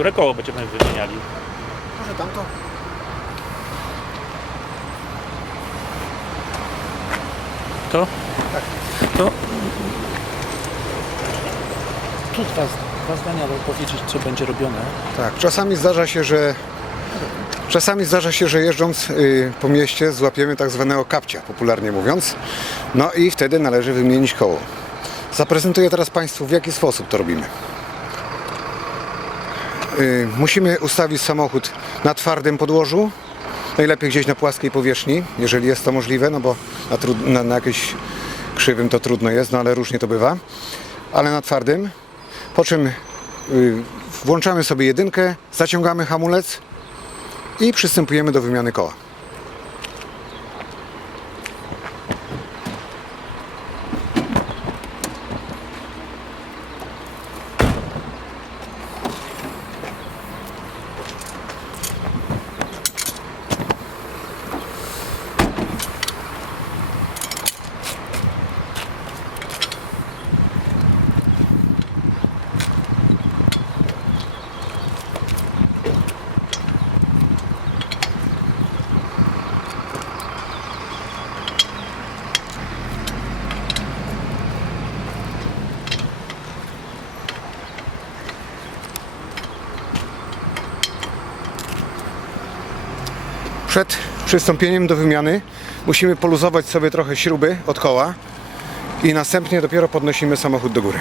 Które koło będziemy wymieniali? Może tamto? To? Tak. To? Tu dwa, dwa zdania powiedzieć, co będzie robione. Tak, czasami zdarza się, że czasami zdarza się, że jeżdżąc y, po mieście złapiemy tak zwanego kapcia, popularnie mówiąc. No i wtedy należy wymienić koło. Zaprezentuję teraz Państwu w jaki sposób to robimy. Y, musimy ustawić samochód na twardym podłożu, najlepiej gdzieś na płaskiej powierzchni, jeżeli jest to możliwe, no bo na, na, na jakimś krzywym to trudno jest, no ale różnie to bywa, ale na twardym. Po czym y, włączamy sobie jedynkę, zaciągamy hamulec i przystępujemy do wymiany koła. Przed przystąpieniem do wymiany musimy poluzować sobie trochę śruby od koła i następnie dopiero podnosimy samochód do góry.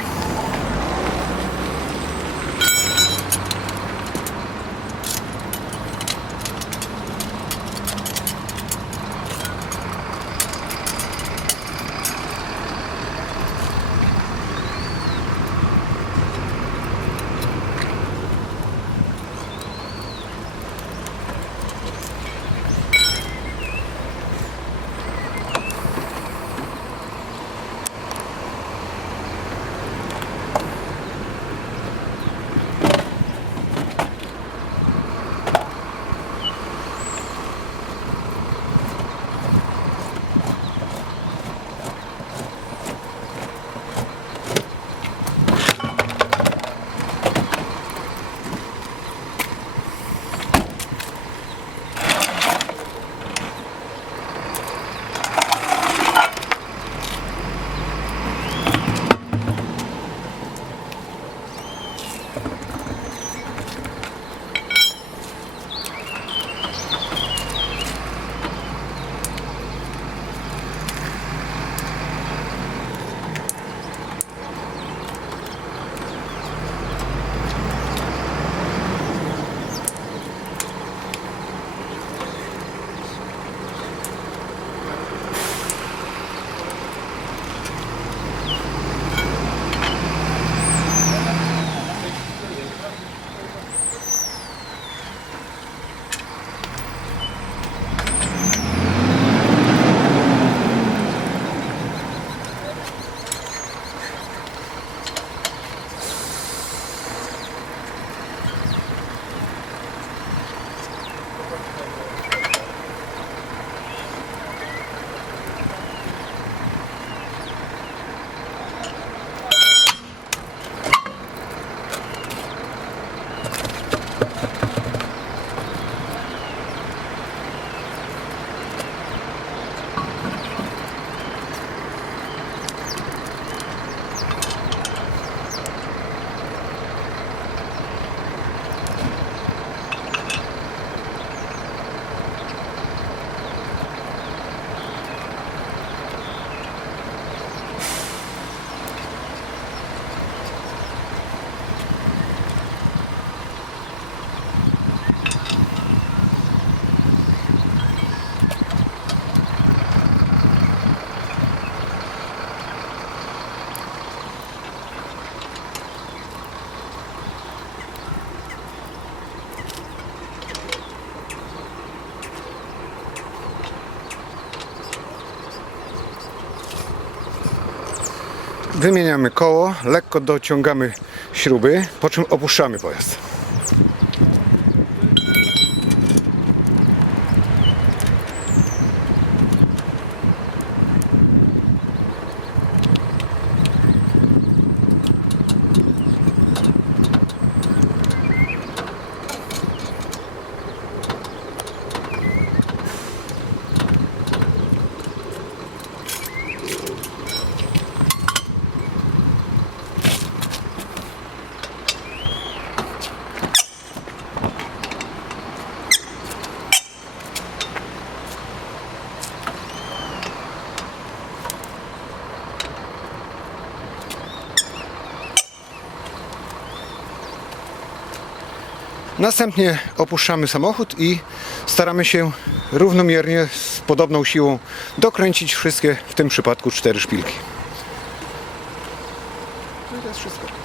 Wymieniamy koło, lekko dociągamy śruby, po czym opuszczamy pojazd. Następnie opuszczamy samochód i staramy się równomiernie z podobną siłą dokręcić wszystkie, w tym przypadku cztery szpilki. No to jest wszystko.